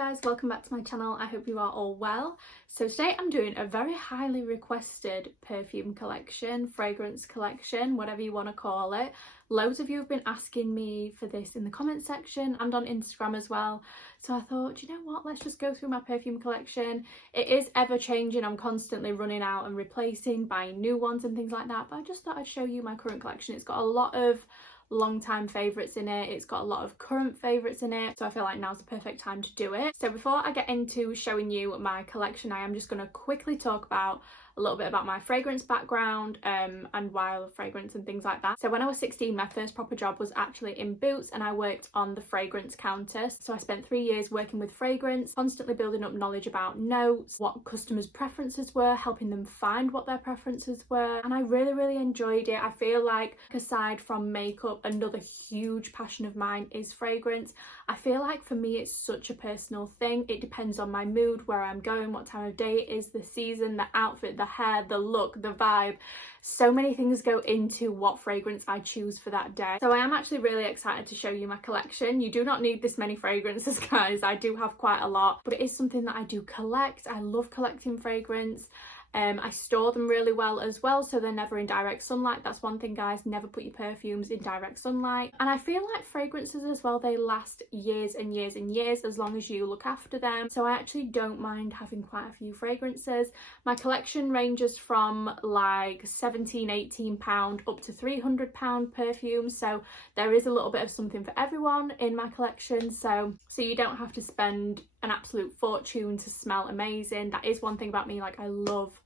guys, welcome back to my channel. I hope you are all well. So today I'm doing a very highly requested perfume collection, fragrance collection, whatever you want to call it. Loads of you have been asking me for this in the comment section and on Instagram as well. So I thought, you know what, let's just go through my perfume collection. It is ever changing. I'm constantly running out and replacing, buying new ones and things like that. But I just thought I'd show you my current collection. It's got a lot of long-time favourites in it, it's got a lot of current favourites in it, so I feel like now's the perfect time to do it. So before I get into showing you my collection, I am just going to quickly talk about a little bit about my fragrance background and why I love fragrance and things like that. So when I was 16, my first proper job was actually in Boots and I worked on the fragrance counter. So I spent 3 years working with fragrance, constantly building up knowledge about notes, what customers' preferences were, helping them find what their preferences were, and I really enjoyed it. I feel like aside from makeup, another huge passion of mine is fragrance. I feel like for me it's such a personal thing. It depends on my mood, where I'm going, what time of day it is, the season, the outfit, the hair, the look, the vibe. So many things go into what fragrance I choose for that day. So I am actually really excited to show you my collection. You do not need this many fragrances, guys. I do have quite a lot, but it is something that I do collect. I love collecting fragrance. I store them really well as well, so they're never in direct sunlight. That's one thing, guys, never put your perfumes in direct sunlight. And I feel like fragrances as well, they last years and years and years as long as you look after them. So I actually don't mind having quite a few fragrances. My collection ranges from like £17–18 up to £300 perfumes, so there is a little bit of something for everyone in my collection, so you don't have to spend an absolute fortune to smell amazing. That is one thing about me, like I love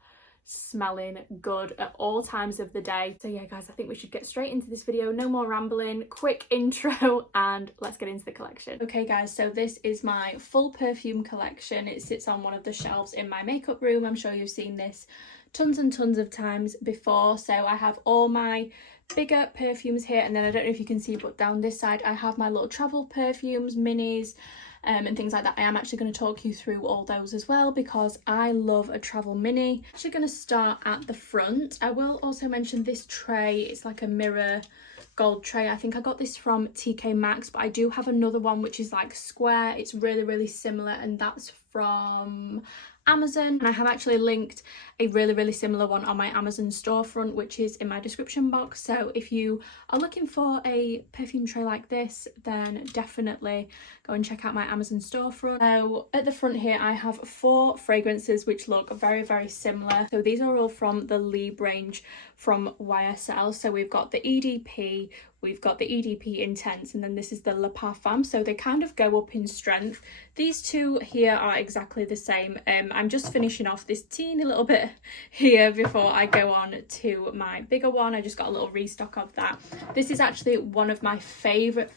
smelling good at all times of the day. So yeah guys, I think we should get straight into this video. No more rambling, quick intro and let's get into the collection. Okay guys, so this is my full perfume collection. It sits on one of the shelves in my makeup room. I'm sure you've seen this tons and tons of times before. So I have all my bigger perfumes here, and then I don't know if you can see, but down this side I have my little travel perfumes, minis, and things like that. I am actually going to talk you through all those as well because I love a travel mini. I'm actually going to start at the front. I will also mention this tray. It's like a mirror gold tray. I think I got this from TK Maxx, but I do have another one which is like square. It's really similar, and that's from Amazon, and I have actually linked a really similar one on my Amazon storefront, which is in my description box. So if you are looking for a perfume tray like this, then definitely go and check out my Amazon storefront. So at the front here I have 4 fragrances which look very similar. So these are all from the Libre range from YSL. So we've got the EDP, we've got the EDP Intense, and then this is the Le Parfum. So they kind of go up in strength. These two here are exactly the same. I'm just finishing off this teeny little bit here before I go on to my bigger one. I just got a little restock of that. This is actually one of my favorite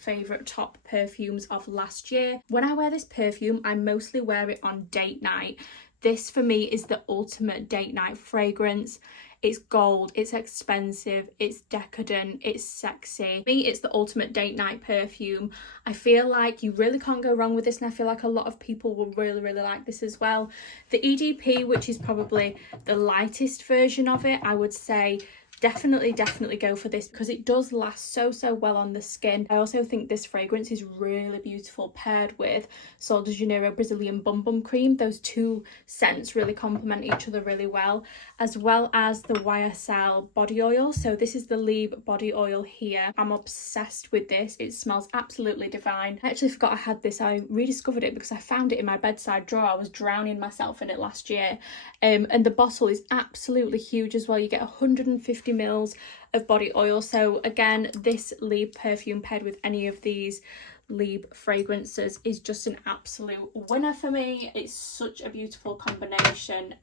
top perfumes of last year. When I wear this perfume, I mostly wear it on date night. This for me is the ultimate date night fragrance. It's gold, it's expensive, it's decadent, it's sexy. For me, it's the ultimate date night perfume. I feel like you really can't go wrong with this, and I feel like a lot of people will really like this as well. The EDP, which is probably the lightest version of it, I would say definitely go for this because it does last so well on the skin. I also think this fragrance is really beautiful paired with Sol de Janeiro Brazilian Bum Bum Cream. Those two scents really complement each other really well, as well as the YSL body oil. So this is the Libre body oil here. I'm obsessed with this. It smells absolutely divine. I actually forgot I had this. I rediscovered it because I found it in my bedside drawer. I was drowning myself in it last year, and the bottle is absolutely huge as well. You get 150 mils of body oil. So again, this Libre perfume paired with any of these Libre fragrances is just an absolute winner for me. It's such a beautiful combination.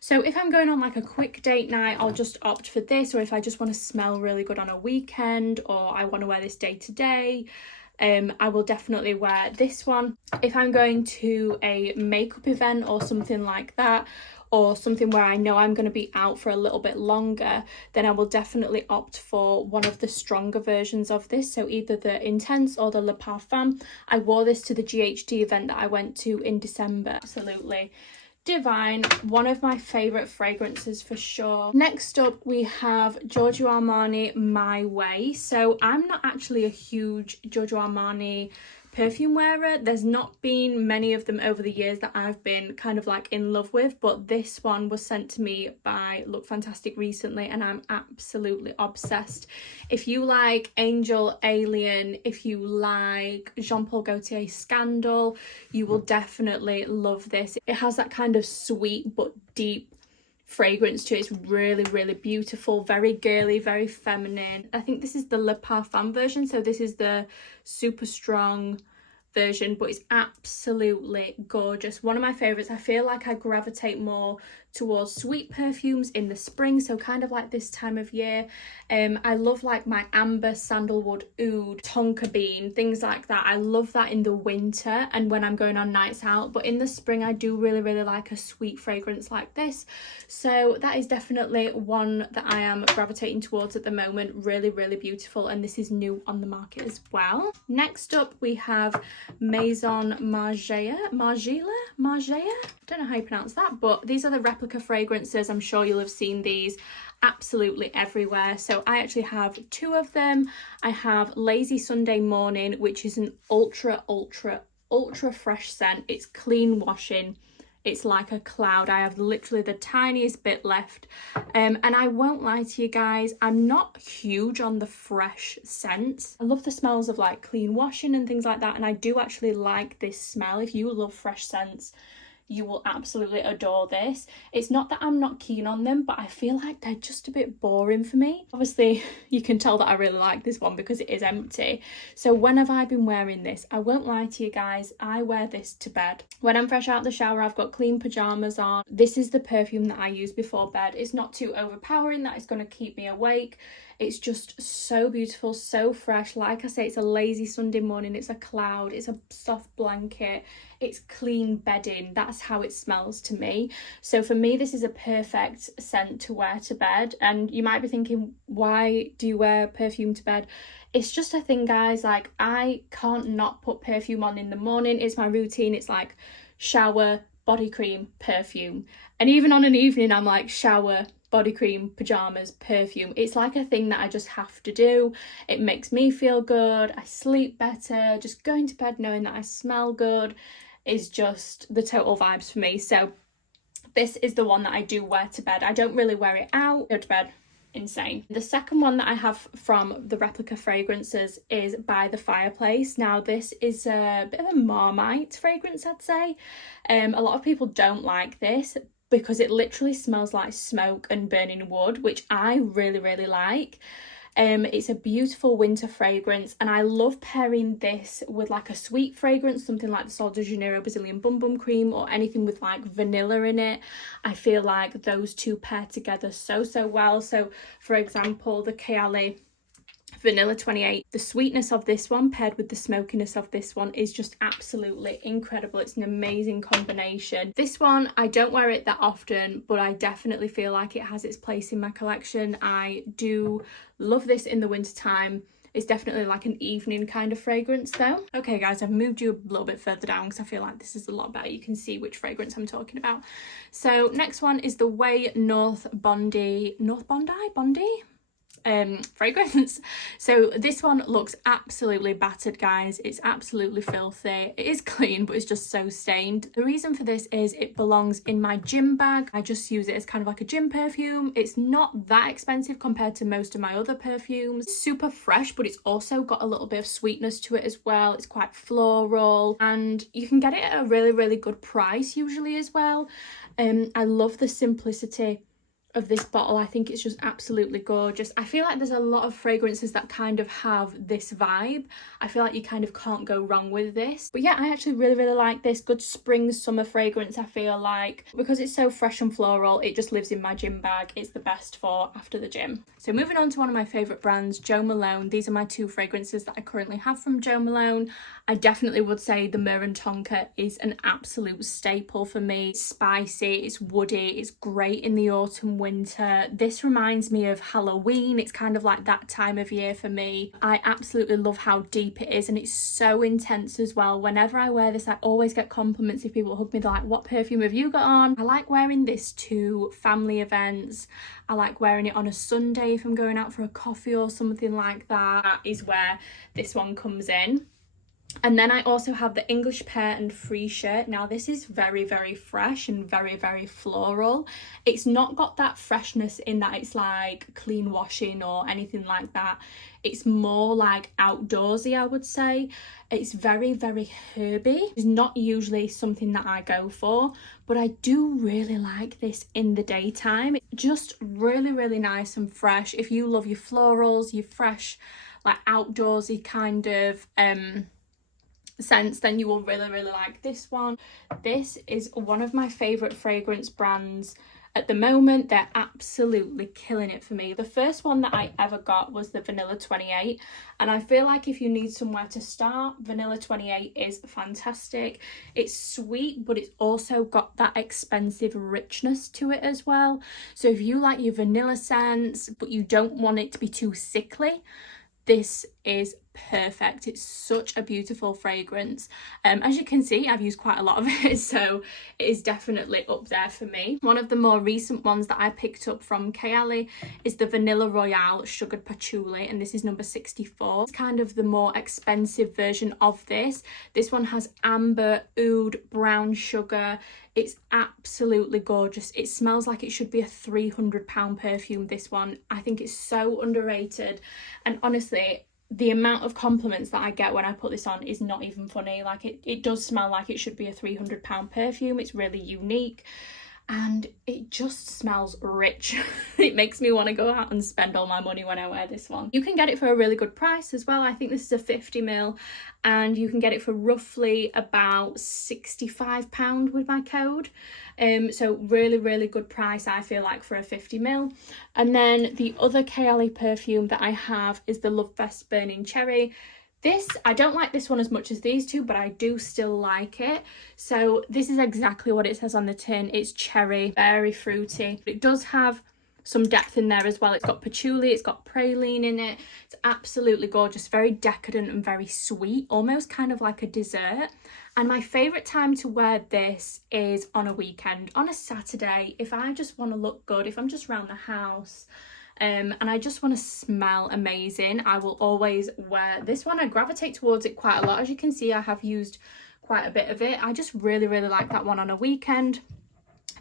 So if I'm going on like a quick date night, I'll just opt for this, or if I just want to smell really good on a weekend, or I want to wear this day to day, I will definitely wear this one. If I'm going to a makeup event or something like that, or something where I know I'm going to be out for a little bit longer, then I will definitely opt for one of the stronger versions of this. So either the Intense or the Le Parfum. I wore this to the GHD event that I went to in December. Absolutely divine. One of my favourite fragrances for sure. Next up we have Giorgio Armani My Way. So I'm not actually a huge Giorgio Armani perfume wearer. There's not been many of them over the years that I've been kind of like in love with, but this one was sent to me by Look Fantastic recently and I'm absolutely obsessed. If you like Angel Alien, if you like Jean Paul Gaultier Scandal, you will definitely love this. It has that kind of sweet but deep fragrance to it. It's really, really beautiful, very girly, very feminine. I think this is the Le Parfum version, so this is the super strong version, but it's absolutely gorgeous. One of my favorites. I feel like I gravitate more towards sweet perfumes in the spring, so kind of like this time of year. I love like my amber, sandalwood, oud, tonka bean, things like that. I love that in the winter and when I'm going on nights out, but in the spring I do really, really like a sweet fragrance like this. So that is definitely one that I am gravitating towards at the moment. Really, really beautiful, and this is new on the market as well. Next up we have Maison Margiela. Don't know how you pronounce that, but these are the replica fragrances. I'm sure you'll have seen these absolutely everywhere. So I actually have two of them. I have Lazy Sunday Morning, which is an ultra fresh scent. It's clean washing. It's like a cloud. I have literally the tiniest bit left. And I won't lie to you guys, I'm not huge on the fresh scents. I love the smells of like clean washing and things like that. And I do actually like this smell. If you love fresh scents, you will absolutely adore this. It's not that I'm not keen on them, but I feel like they're just a bit boring for me. Obviously, you can tell that I really like this one because it is empty. So when have I been wearing this? I won't lie to you guys, I wear this to bed. When I'm fresh out of the shower, I've got clean pajamas on. This is the perfume that I use before bed. It's not too overpowering that it's going to keep me awake. It's just so beautiful, so fresh. Like I say, it's a lazy Sunday morning. It's a cloud. It's a soft blanket. It's clean bedding. That's how it smells to me. So for me, this is a perfect scent to wear to bed. And you might be thinking, why do you wear perfume to bed? It's just a thing, guys. Like, I can't not put perfume on in the morning. It's my routine. It's like shower, body cream, perfume. And even on an evening, I'm like shower, body cream, pajamas, perfume. It's like a thing that I just have to do. It makes me feel good. I sleep better. Just going to bed knowing that I smell good is just the total vibes for me. So this is the one that I do wear to bed. I don't really wear it out. Go to bed, insane. The second one that I have from the replica fragrances is By the Fireplace. Now this is a bit of a Marmite fragrance, I'd say. A lot of people don't like this because it literally smells like smoke and burning wood, which I really, really like. It's a beautiful winter fragrance, and I love pairing this with like a sweet fragrance, something like the Sol de Janeiro Brazilian Bum Bum Cream, or anything with like vanilla in it. I feel like those two pair together so well. So for example, the Kayali Vanilla 28, the sweetness of this one paired with the smokiness of this one is just absolutely incredible. It's an amazing combination. This one, I don't wear it that often, but I definitely feel like it has its place in my collection. I do love this in the winter time. It's definitely like an evening kind of fragrance though. Okay guys, I've moved you a little bit further down because I feel like this is a lot better. You can see which fragrance I'm talking about. So next one is the Ouai Bondi fragrance. So this one looks absolutely battered, guys. It's absolutely filthy. It is clean, but it's just so stained. The reason for this is it belongs in my gym bag. I just use it as kind of like a gym perfume. It's not that expensive compared to most of my other perfumes. It's super fresh, but it's also got a little bit of sweetness to it as well. It's quite floral, and you can get it at a really, really good price usually as well. I love the simplicity of this bottle. I think it's just absolutely gorgeous. I feel like there's a lot of fragrances that kind of have this vibe. I feel like you kind of can't go wrong with this. But yeah, I actually really, really like this. Good spring summer fragrance, I feel like. Because it's so fresh and floral, it just lives in my gym bag. It's the best for after the gym. So moving on to one of my favourite brands, Jo Malone. These are my two fragrances that I currently have from Jo Malone. I definitely would say the Myrrh and Tonka is an absolute staple for me. It's spicy, it's woody, it's great in the autumn, winter. This reminds me of Halloween. It's kind of like that time of year for me. I absolutely love how deep it is, and it's so intense as well. Whenever I wear this, I always get compliments if people hug me. They're like, what perfume have you got on? I like wearing this to family events. I like wearing it on a Sunday if I'm going out for a coffee or something like that. That is where this one comes in. And then I also have the English Pear and Free shirt. Now this is very, very fresh and very, very floral. It's not got that freshness in that it's like clean washing or anything like that. It's more like outdoorsy, I would say. It's very, very herby. It's not usually something that I go for, but I do really like this in the daytime. It's just really, really nice and fresh. If you love your florals, your fresh, like outdoorsy kind of scents, then you will really, really like this one. This is one of my favorite fragrance brands at the moment. They're absolutely killing it for me. The first one that I ever got was the Vanilla 28, and I feel like if you need somewhere to start, Vanilla 28 is fantastic. It's sweet, but it's also got that expensive richness to it as well. So if you like your vanilla scents but you don't want it to be too sickly, this is perfect. It's such a beautiful fragrance. As you can see, I've used quite a lot of it, so it is definitely up there for me. One of the more recent ones that I picked up from Kayali is the Vanilla Royale Sugared Patchouli, and this is number 64. It's kind of the more expensive version of this. This one has amber, oud, brown sugar. It's absolutely gorgeous. It smells like it should be a £300 perfume, this one. I think it's so underrated, and honestly, the amount of compliments that I get when I put this on is not even funny. Like it does smell like it should be a £300 perfume. It's really unique and it just smells rich. It makes me want to go out and spend all my money when I wear this one. You can get it for a really good price as well. I think this is a 50ml and you can get it for roughly about £65 with my code. So really, really good price, I feel like, for a 50ml. And then the other Kayali perfume that I have is the Love Fest Burning Cherry. This, I don't like this one as much as these two, but I do still like it. So this is exactly what it says on the tin. It's cherry, very fruity. It does have some depth in there as well. It's got patchouli, it's got praline in it. It's absolutely gorgeous, very decadent and very sweet, almost kind of like a dessert. And my favourite time to wear this is on a weekend, on a Saturday, if I just want to look good, if I'm just around the house, and I just want to smell amazing, I will always wear this one. I gravitate towards it quite a lot. As you can see, I have used quite a bit of it. I just really, really like that one on a weekend.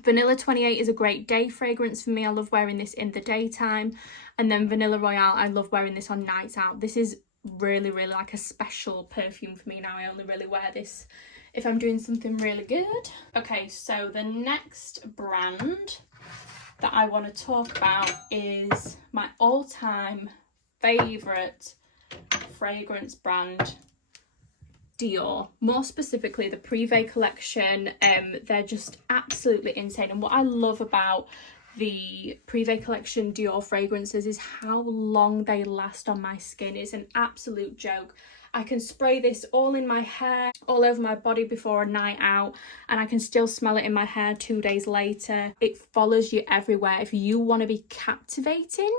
Vanilla 28 is a great day fragrance for me. I love wearing this in the daytime. And then Vanilla Royale, I love wearing this on nights out. This is really, really like a special perfume for me now. I only really wear this if I'm doing something really good. Okay, so the next brand that I want to talk about is my all-time favourite fragrance brand, Dior. More specifically, the Privee collection. They're just absolutely insane. And what I love about the Privee collection Dior fragrances is how long they last on my skin. It's an absolute joke. I can spray this all in my hair, all over my body before a night out, and I can still smell it in my hair 2 days later. It follows you everywhere. If you want to be captivating,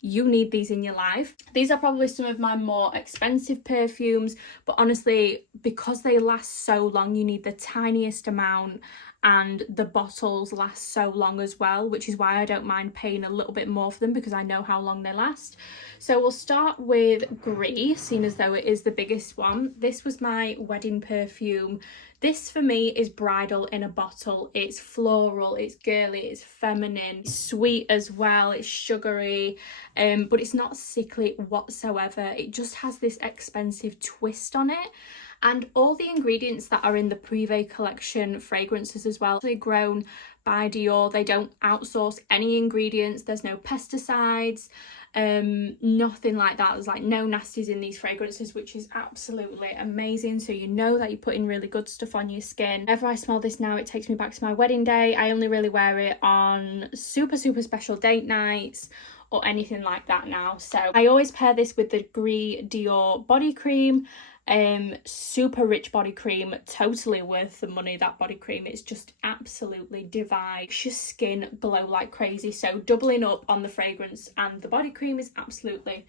you need these in your life. These are probably some of my more expensive perfumes, but honestly, because they last so long, you need the tiniest amount, and the bottles last so long as well, which is why I don't mind paying a little bit more for them, because I know how long they last. So we'll start with Gris, seeing as though it is the biggest one. This was my wedding perfume. This for me is bridal in a bottle. It's floral, it's girly, it's feminine, it's sweet as well, it's sugary, but it's not sickly whatsoever. It just has this expensive twist on it. And all the ingredients that are in the Privee collection fragrances as well, they're grown by Dior. They don't outsource any ingredients. There's no pesticides, nothing like that. There's like no nasties in these fragrances, which is absolutely amazing. So you know that you're putting really good stuff on your skin. Whenever I smell this now, it takes me back to my wedding day. I only really wear it on super, super special date nights or anything like that now. So I always pair this with the Gris Dior body cream. Super rich body cream, totally worth the money, that body cream. It's just absolutely divine. Makes your skin glow like crazy. So doubling up on the fragrance and the body cream is absolutely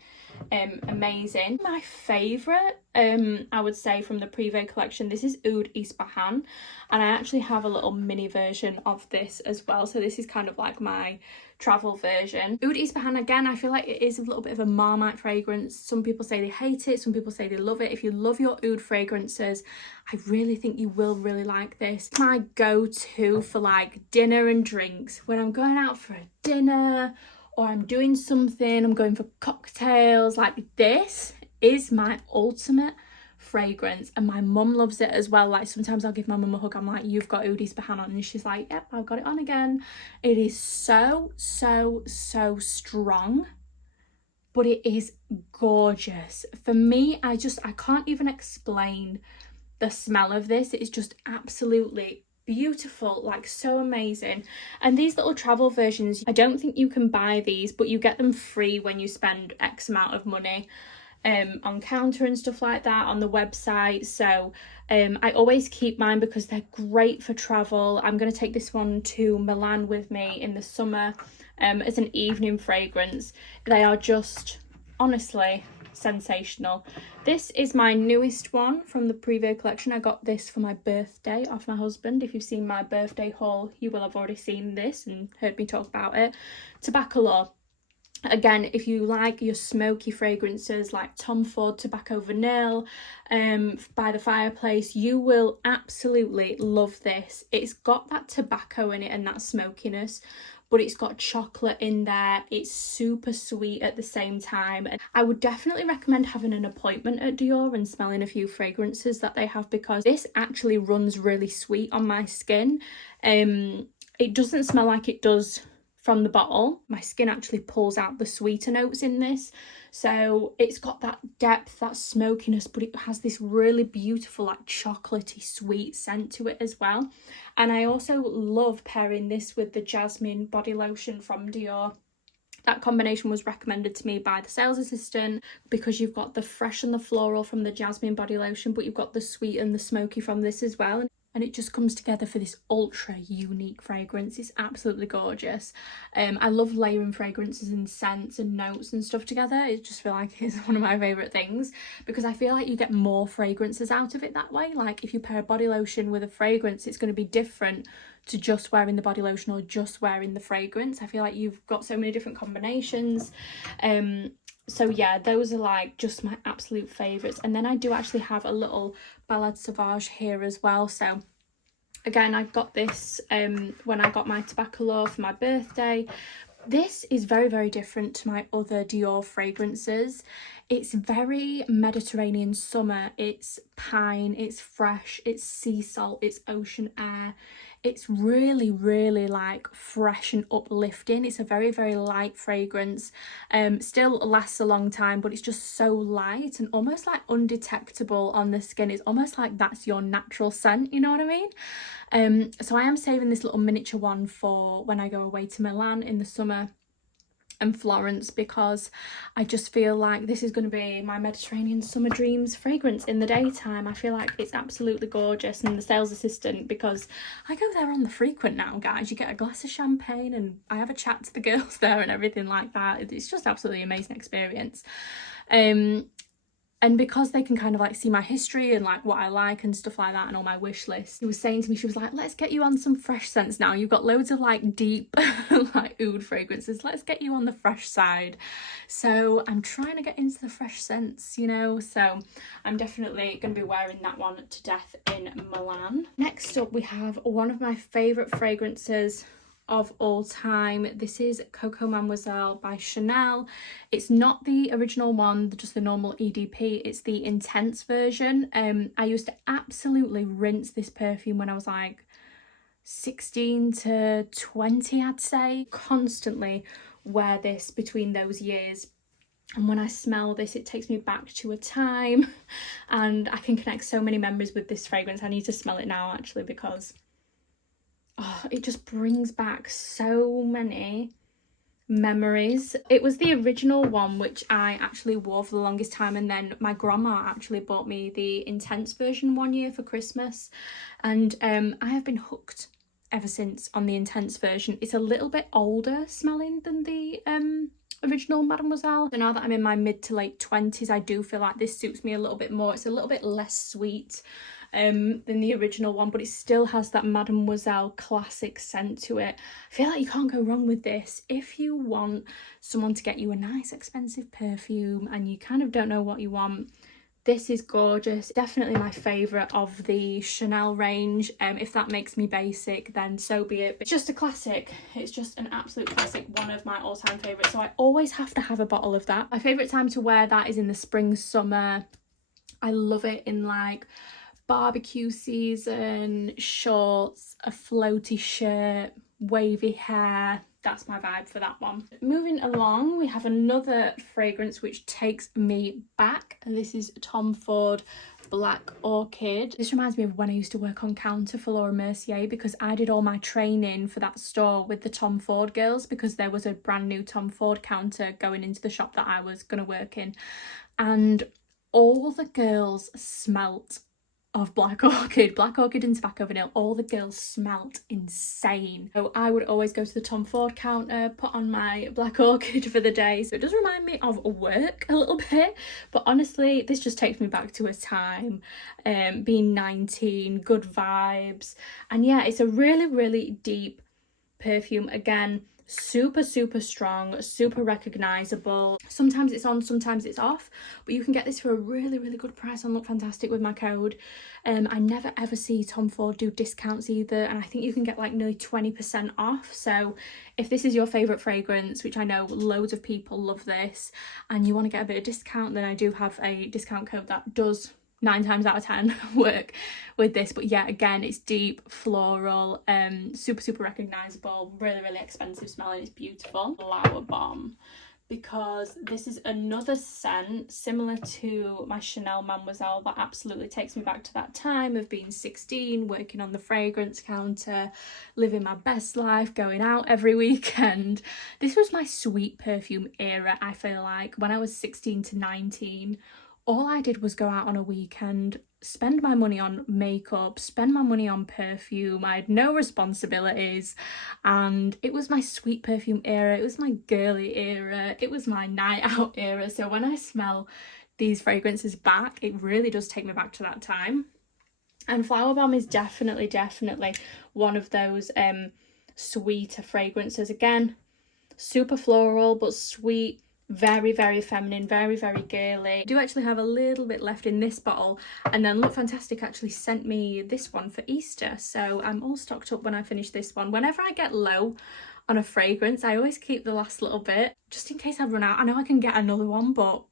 amazing. My favourite, I would say, from the Privee collection, this is Oud Ispahan, and I actually have a little mini version of this as well, so this is kind of like my travel version. Oud Ispahan, again, I feel like it is a little bit of a Marmite fragrance. Some people say they hate it, some people say they love it. If you love your oud fragrances, I really think you will really like this. It's my go-to for like dinner and drinks. When I'm going out for a dinner or I'm doing something, I'm going for cocktails, like this is my ultimate fragrance, and my mum loves it as well. Like sometimes I'll give my mum a hug, I'm like, you've got Oud Ispahan on, and she's like, yep, I've got it on again. It is so strong, but it is gorgeous. For me, I can't even explain the smell of this. It is just absolutely beautiful, like so amazing. And these little travel versions, I don't think you can buy these, but you get them free when you spend X amount of money on counter and stuff like that on the website. So I always keep mine because they're great for travel. I'm going to take this one to Milan with me in the summer as an evening fragrance. They are just honestly sensational. This is my newest one from the Privee collection. I got this for my birthday off my husband. If you've seen my birthday haul, you will have already seen this and heard me talk about it. Tobacco Law. Again, if you like your smoky fragrances like Tom Ford Tobacco Vanille, By the Fireplace, you will absolutely love this. It's got that tobacco in it and that smokiness, but it's got chocolate in there. It's super sweet at the same time. And I would definitely recommend having an appointment at Dior and smelling a few fragrances that they have, because this actually runs really sweet on my skin. It doesn't smell like it does from the bottle. My skin actually pulls out the sweeter notes in this, so it's got that depth, that smokiness, but it has this really beautiful like chocolatey sweet scent to it as well. And I also love pairing this with the jasmine body lotion from Dior. That combination was recommended to me by the sales assistant because you've got the fresh and the floral from the jasmine body lotion, but you've got the sweet and the smoky from this as well. And it just comes together for this ultra unique fragrance. It's absolutely gorgeous. I love layering fragrances and scents and notes and stuff together. I just feel like it's one of my favourite things, because I feel like you get more fragrances out of it that way. Like if you pair a body lotion with a fragrance, it's going to be different to just wearing the body lotion or just wearing the fragrance. I feel like you've got so many different combinations. So yeah, those are like just my absolute favourites. And then I do actually have a little Balade Sauvage here as well. So again, I got this when I got my Tobacco Law for my birthday. This is very different to my other Dior fragrances. It's very Mediterranean summer. It's pine, it's fresh, it's sea salt, it's ocean air. It's really like fresh and uplifting. It's a very light fragrance. Still lasts a long time, but it's just so light and almost like undetectable on the skin. It's almost like that's your natural scent, you know what I mean? So I am saving this little miniature one for when I go away to Milan in the summer and Florence, because I just feel like this is going to be my Mediterranean summer dreams fragrance in the daytime. I feel like it's absolutely gorgeous. And the sales assistant, because I go there on the frequent now, guys, you get a glass of champagne and I have a chat to the girls there and everything like that. It's just absolutely amazing experience. And because they can kind of like see my history and like what I like and stuff like that and all my wish list, she was saying to me, she was like, let's get you on some fresh scents now. You've got loads of like deep like oud fragrances. Let's get you on the fresh side. So I'm trying to get into the fresh scents, you know. So I'm definitely going to be wearing that one to death in Milan. Next up, we have one of my favourite fragrances of all time. This is Coco Mademoiselle by Chanel. It's not the original one, just the normal EDP. It's the intense version. I used to absolutely rinse this perfume when I was like 16 to 20, I'd say. Constantly wear this between those years. And when I smell this, it takes me back to a time and I can connect so many memories with this fragrance. I need to smell it now actually, because it just brings back so many memories. It was the original one which I actually wore for the longest time, and then my grandma actually bought me the intense version one year for Christmas, and I have been hooked ever since on the intense version. It's a little bit older smelling than the original Mademoiselle. So now that I'm in my mid to late 20s, I do feel like this suits me a little bit more. It's a little bit less sweet than the original one, but it still has that Mademoiselle classic scent to it. I feel like you can't go wrong with this. If you want someone to get you a nice expensive perfume and you kind of don't know what you want, this is gorgeous. Definitely my favourite of the Chanel range. If that makes me basic, then so be it. But it's just a classic. It's just an absolute classic, one of my all-time favourites. So I always have to have a bottle of that. My favourite time to wear that is in the spring, summer. I love it in like barbecue season, shorts, a floaty shirt, wavy hair. That's my vibe for that one. Moving along, we have another fragrance which takes me back, and this is Tom Ford Black Orchid. This reminds me of when I used to work on counter for Laura Mercier, because I did all my training for that store with the Tom Ford girls, because there was a brand new Tom Ford counter going into the shop that I was going to work in, and all the girls smelt of Black Orchid and Tobacco Vanille. All the girls smelt insane. So I would always go to the Tom Ford counter, put on my Black Orchid for the day. So it does remind me of work a little bit, but honestly this just takes me back to a time being 19, good vibes. And yeah, it's a really deep perfume. Again, super strong, super recognizable. Sometimes it's on, sometimes it's off, but you can get this for a really good price on Look Fantastic with my code. I never ever see Tom Ford do discounts either, and I think you can get like nearly 20% off. So if this is your favorite fragrance, which I know loads of people love this, and you want to get a bit of discount, then I do have a discount code that does 9 times out of 10 work with this. But yeah, again, it's deep, floral, super recognizable, really expensive smelling. It's beautiful. Flowerbomb, because this is another scent similar to my Chanel Mademoiselle that absolutely takes me back to that time of being 16, working on the fragrance counter, living my best life, going out every weekend. This was my sweet perfume era. I feel like when I was 16 to 19, all I did was go out on a weekend, spend my money on makeup, spend my money on perfume. I had no responsibilities, and it was my sweet perfume era. It was my girly era. It was my night out era. So when I smell these fragrances back, it really does take me back to that time. And Flowerbomb is definitely one of those sweeter fragrances. Again, super floral but sweet, very feminine, very girly. I do actually have a little bit left in this bottle, and then Look Fantastic actually sent me this one for Easter, so I'm all stocked up when I finish this one. Whenever I get low on a fragrance, I always keep the last little bit just in case I run out. I know I can get another one, but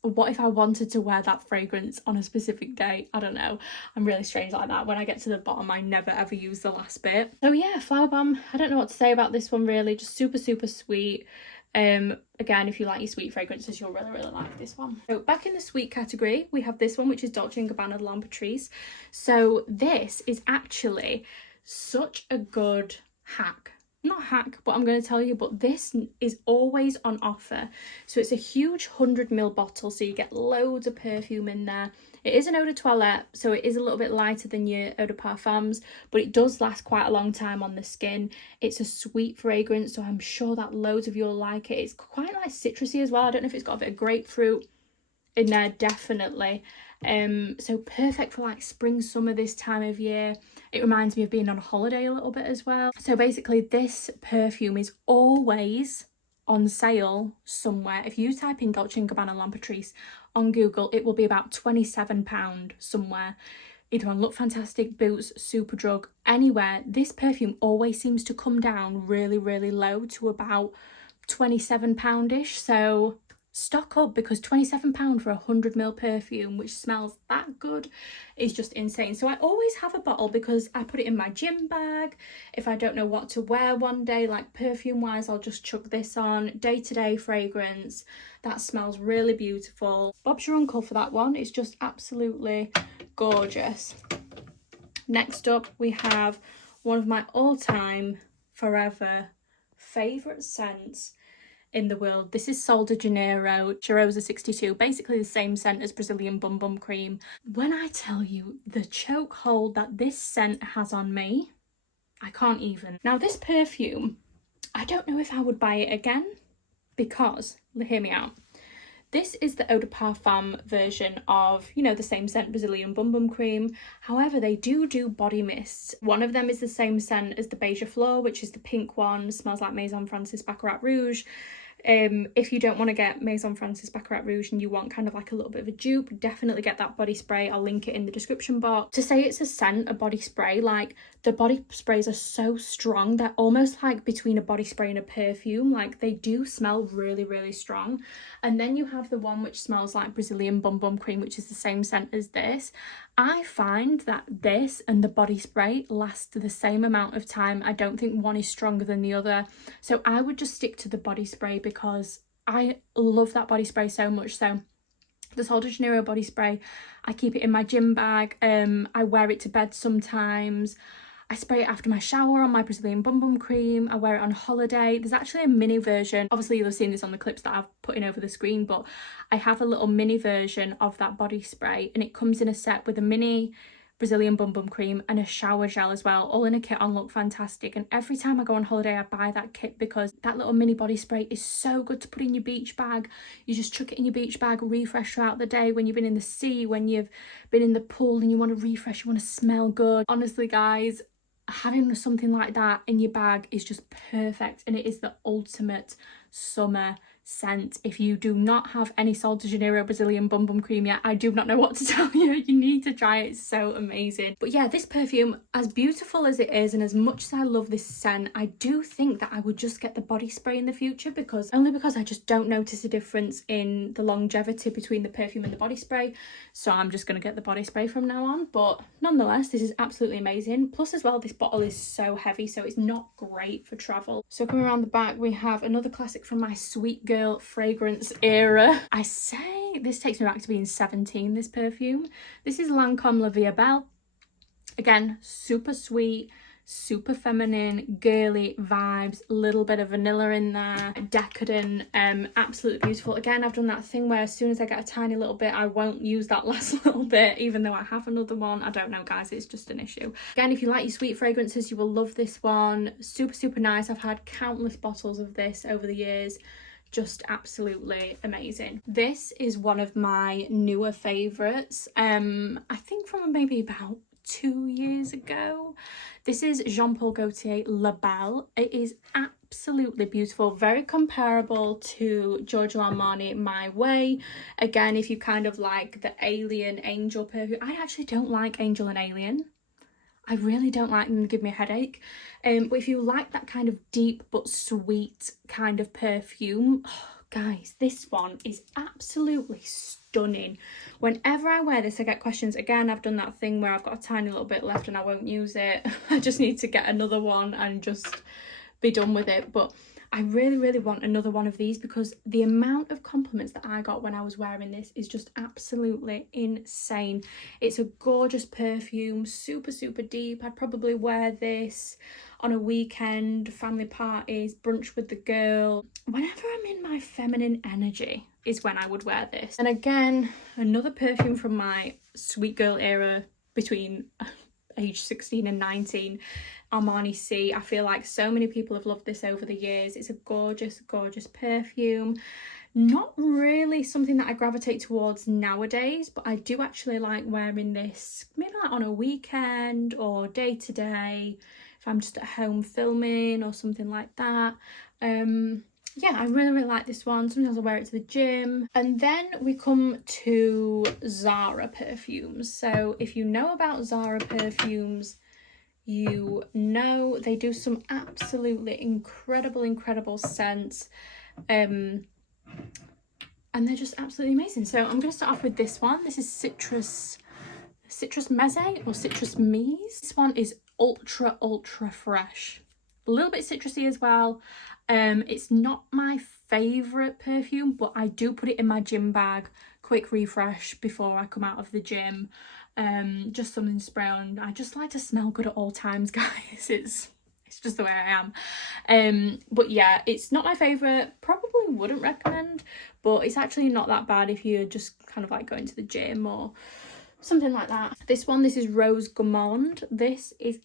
what if I wanted to wear that fragrance on a specific day? I don't know. I'm really strange like that. When I get to the bottom, I never ever use the last bit. So yeah, Flowerbomb, I don't know what to say about this one really. Just super sweet. Again, if you like your sweet fragrances, you'll really like this one. So back in the sweet category, we have this one, which is Dolce & Gabbana L'Impératrice. So this is actually such a good hack. Not hack, but I'm going to tell you, but this is always on offer. So it's a huge 100ml bottle, so you get loads of perfume in there. It is an eau de toilette, so it is a little bit lighter than your eau de parfums, but it does last quite a long time on the skin. It's a sweet fragrance, so I'm sure that loads of you will like it. It's quite like citrusy as well. I don't know if it's got a bit of grapefruit in there, definitely. So perfect for like spring, summer, this time of year. It reminds me of being on a holiday a little bit as well. So basically this perfume is always on sale somewhere. If you type in Dolce & Gabbana L'Impératrice on Google, it will be about £27 somewhere, either on Look Fantastic, Boots, Superdrug, anywhere. This perfume always seems to come down really low to about £27-ish. So stock up, because £27 for a 100ml perfume which smells that good is just insane. So I always have a bottle because I put it in my gym bag. If I don't know what to wear one day, like perfume wise, I'll just chuck this on. Day-to-day fragrance that smells really beautiful. Bob's your uncle for that one. It's just absolutely gorgeous. Next up, we have one of my all-time forever favorite scents in the world. This is Sol de Janeiro Cheirosa 62, basically the same scent as Brazilian Bum Bum Cream. When I tell you the chokehold that this scent has on me, I can't even. Now this perfume, I don't know if I would buy it again. because, hear me out, this is the eau de parfum version of, you know, the same scent Brazilian Bum Bum Cream. However, they do body mists. One of them is the same scent as the Beige Fleur, which is the pink one, smells like Maison Francis Baccarat Rouge. If you don't want to get Maison Francis Baccarat Rouge and you want kind of like a little bit of a dupe, definitely get that body spray. I'll link it in the description box. To say it's a scent, a body spray, like the body sprays are so strong. They're almost like between a body spray and a perfume. Like they do smell really strong. And then you have the one which smells like Brazilian Bum Bum Cream, which is the same scent as this. I find that this and the body spray last the same amount of time. I don't think one is stronger than the other. So I would just stick to the body spray because I love that body spray so much. So the Sol de Janeiro body spray, I keep it in my gym bag. I wear it to bed sometimes. I spray it after my shower on my Brazilian Bum Bum Cream. I wear it on holiday. There's actually a mini version. Obviously, you'll have seen this on the clips that I've put in over the screen, but I have a little mini version of that body spray, and it comes in a set with a mini Brazilian Bum Bum Cream and a shower gel as well, all in a kit on Look Fantastic. And every time I go on holiday, I buy that kit because that little mini body spray is so good to put in your beach bag. You just chuck it in your beach bag, refresh throughout the day when you've been in the sea, when you've been in the pool and you want to refresh, you want to smell good. Honestly, guys, having something like that in your bag is just perfect, and it is the ultimate summer scent. If you do not have any Sol de Janeiro Brazilian Bum Bum Cream yet, I do not know what to tell you. You need to try it. It's so amazing. But yeah, this perfume, as beautiful as it is and as much as I love this scent, I do think that I would just get the body spray in the future, because I just don't notice a difference in the longevity between the perfume and the body spray. So I'm just going to get the body spray from now on. But nonetheless, this is absolutely amazing. Plus as well, this bottle is so heavy, so it's not great for travel. So coming around the back, we have another classic from my sweet girl fragrance era. I say this takes me back to being 17, this perfume. This is Lancôme La Vie Est Belle. Again, super sweet, super feminine, girly vibes, little bit of vanilla in there, decadent, absolutely beautiful. Again, I've done that thing where as soon as I get a tiny little bit, I won't use that last little bit, even though I have another one. I don't know, guys, it's just an issue. Again, if you like your sweet fragrances, you will love this one. Super nice. I've had countless bottles of this over the years. Just absolutely amazing. This is one of my newer favorites. I think from maybe about 2 years ago. This is Jean Paul Gaultier La Belle. It is absolutely beautiful, very comparable to Giorgio Armani My Way. Again, if you kind of like the alien angel perfume, I actually don't like angel and alien. I really don't like them, they give me a headache. But if you like that kind of deep but sweet kind of perfume, oh, guys, this one is absolutely stunning. Whenever I wear this, I get questions. Again, I've done that thing where I've got a tiny little bit left and I won't use it. I just need to get another one and just be done with it. But I really want another one of these, because the amount of compliments that I got when I was wearing this is just absolutely insane. It's a gorgeous perfume, super deep. I'd probably wear this on a weekend, family parties, brunch with the girl. Whenever I'm in my feminine energy is when I would wear this. And again, another perfume from my sweet girl era between age 16 and 19, Armani C. I feel like so many people have loved this over the years. It's a gorgeous perfume. Not really something that I gravitate towards nowadays, but I do actually like wearing this maybe like on a weekend or day to day, if I'm just at home filming or something like that. Yeah, I really like this one. Sometimes I wear it to the gym. And then we come to ZARA perfumes. So if you know about ZARA perfumes, you know they do some absolutely incredible scents. And they're just absolutely amazing. So I'm going to start off with this one. This is Citrus Meze or Citrus Mise. This one is ultra fresh. A little bit citrusy as well. It's not my favourite perfume, but I do put it in my gym bag, quick refresh before I come out of the gym. Just something to spray on. I just like to smell good at all times, guys. It's just the way I am. But yeah, it's not my favourite. Probably wouldn't recommend, but it's actually not that bad if you're just kind of like going to the gym or something like that. This is Rose Gourmand. This is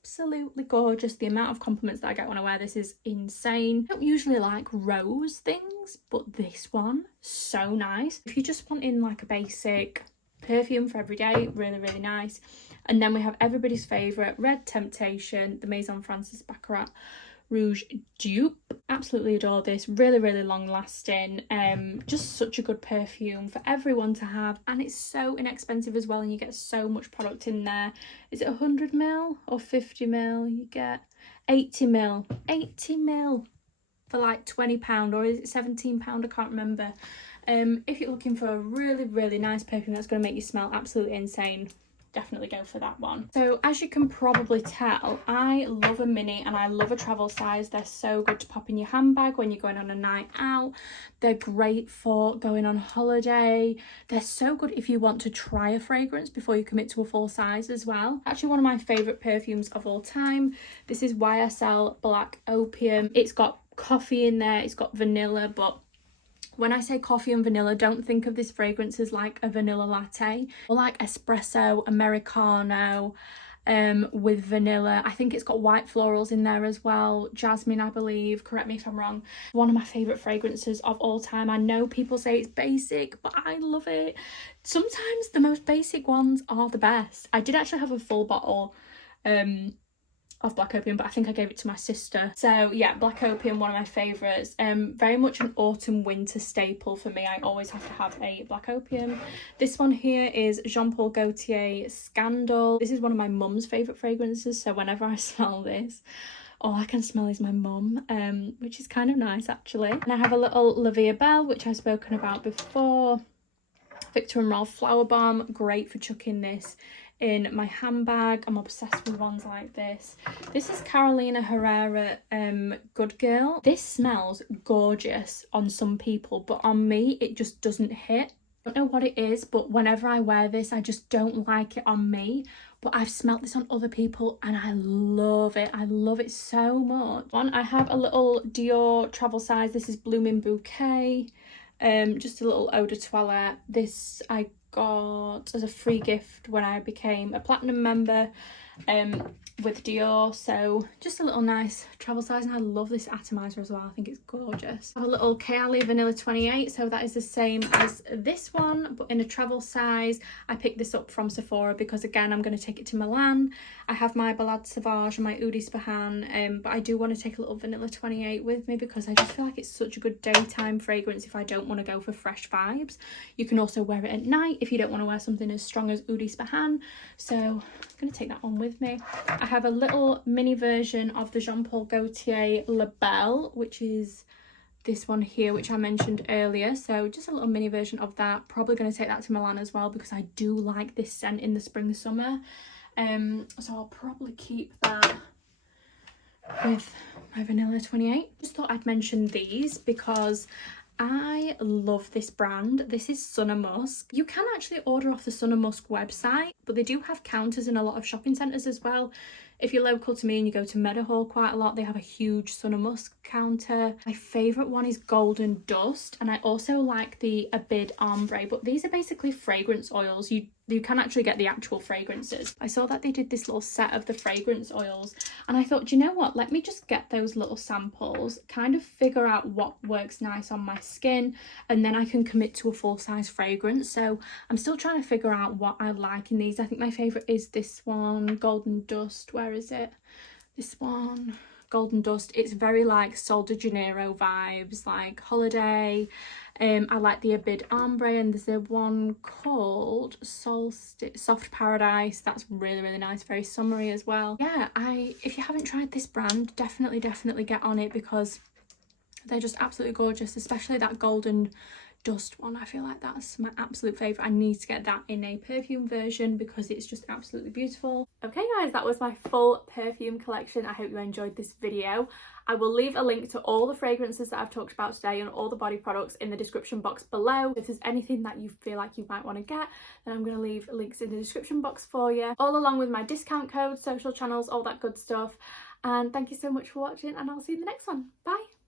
absolutely gorgeous. The amount of compliments that I get when I wear this is insane. I don't usually like rose things, but this one, so nice. If you just want in like a basic perfume for every day, really, really nice. And then we have everybody's favourite Red Temptation, the Maison Francis Baccarat Rouge Dupe. Absolutely adore this. Really, really long lasting. Just such a good perfume for everyone to have, and it's so inexpensive as well, and you get so much product in there. Is it 100ml or 50ml? You get 80ml. 80ml for like £20, or is it £17? I can't remember. If you're looking for a really, really nice perfume that's going to make you smell absolutely insane, definitely go for that one. So as you can probably tell, I love a mini and I love a travel size. They're so good to pop in your handbag when you're going on a night out. They're great for going on holiday. They're so good if you want to try a fragrance before you commit to a full size as well. Actually, one of my favorite perfumes of all time. This is YSL Black Opium. It's got coffee in there, it's got vanilla, but when I say coffee and vanilla, don't think of this fragrance as like a vanilla latte, or like espresso, Americano, with vanilla. I think it's got white florals in there as well, jasmine I believe, correct me if I'm wrong. One of my favourite fragrances of all time. I know people say it's basic, but I love it. Sometimes the most basic ones are the best. I did actually have a full bottle of Black Opium, but I think I gave it to my sister. So yeah, Black Opium, one of my favourites. Very much an autumn winter staple for me. I always have to have a Black Opium. This one here is Jean Paul Gaultier Scandal. This is one of my mum's favourite fragrances, so whenever I smell this, all I can smell is my mum, which is kind of nice actually. And I have a little La Vie Belle, which I've spoken about before. Victor & Rolf Flowerbomb, great for chucking this in my handbag. I'm obsessed with ones like this. This is Carolina Herrera Good Girl. This smells gorgeous on some people, but on me it just doesn't hit. I don't know what it is, but whenever I wear this I just don't like it on me. But I've smelt this on other people and I love it. I love it so much. I have a little Dior travel size. This is Blooming Bouquet. Just a little eau de toilette. This I got as a free gift when I became a platinum member with Dior, so just a little nice travel size, and I love this atomizer as well. I think it's gorgeous. I have a little Kayali Vanilla 28, so that is the same as this one but in a travel size. I picked this up from Sephora because again I'm going to take it to Milan. I have my Ballade Sauvage and my Eau d'Ispahan, but I do want to take a little Vanilla 28 with me because I just feel like it's such a good daytime fragrance if I don't want to go for fresh vibes. You can also wear it at night if you don't want to wear something as strong as Eau d'Ispahan, so I'm going to take that one with me. I have a little mini version of the Jean Paul Gaultier La Belle, which is this one here, which I mentioned earlier. So just a little mini version of that. Probably going to take that to Milan as well because I do like this scent in the spring summer. So I'll probably keep that with my Vanilla 28. Just thought I'd mention these because I love this brand. This is Sunna Musk. You can actually order off the Sunna Musk website, but they do have counters in a lot of shopping centres as well. If you're local to me and you go to Meadowhall quite a lot, they have a huge Sunna Musk counter. My favourite one is Golden Dust, and I also like the Abid Ombre, but these are basically fragrance oils. You can actually get the actual fragrances. I saw that they did this little set of the fragrance oils and I thought, do you know what, let me just get those little samples, kind of figure out what works nice on my skin, and then I can commit to a full-size fragrance. So I'm still trying to figure out what I like in these. I think my favourite is this one, Golden Dust. Where is it? This one, Golden Dust. It's very like Sol de Janeiro vibes, like holiday. I like the Abid Ombre, and there's a one called Soft Paradise. That's really, really nice, very summery as well. Yeah, if you haven't tried this brand, definitely get on it because they're just absolutely gorgeous, especially that Golden Dust one. I feel like that's my absolute favourite. I need to get that in a perfume version because it's just absolutely beautiful. Okay guys, that was my full perfume collection. I hope you enjoyed this video. I will leave a link to all the fragrances that I've talked about today and all the body products in the description box below. If there's anything that you feel like you might want to get, then I'm going to leave links in the description box for you, all along with my discount code, social channels, all that good stuff. And thank you so much for watching, and I'll see you in the next one. Bye.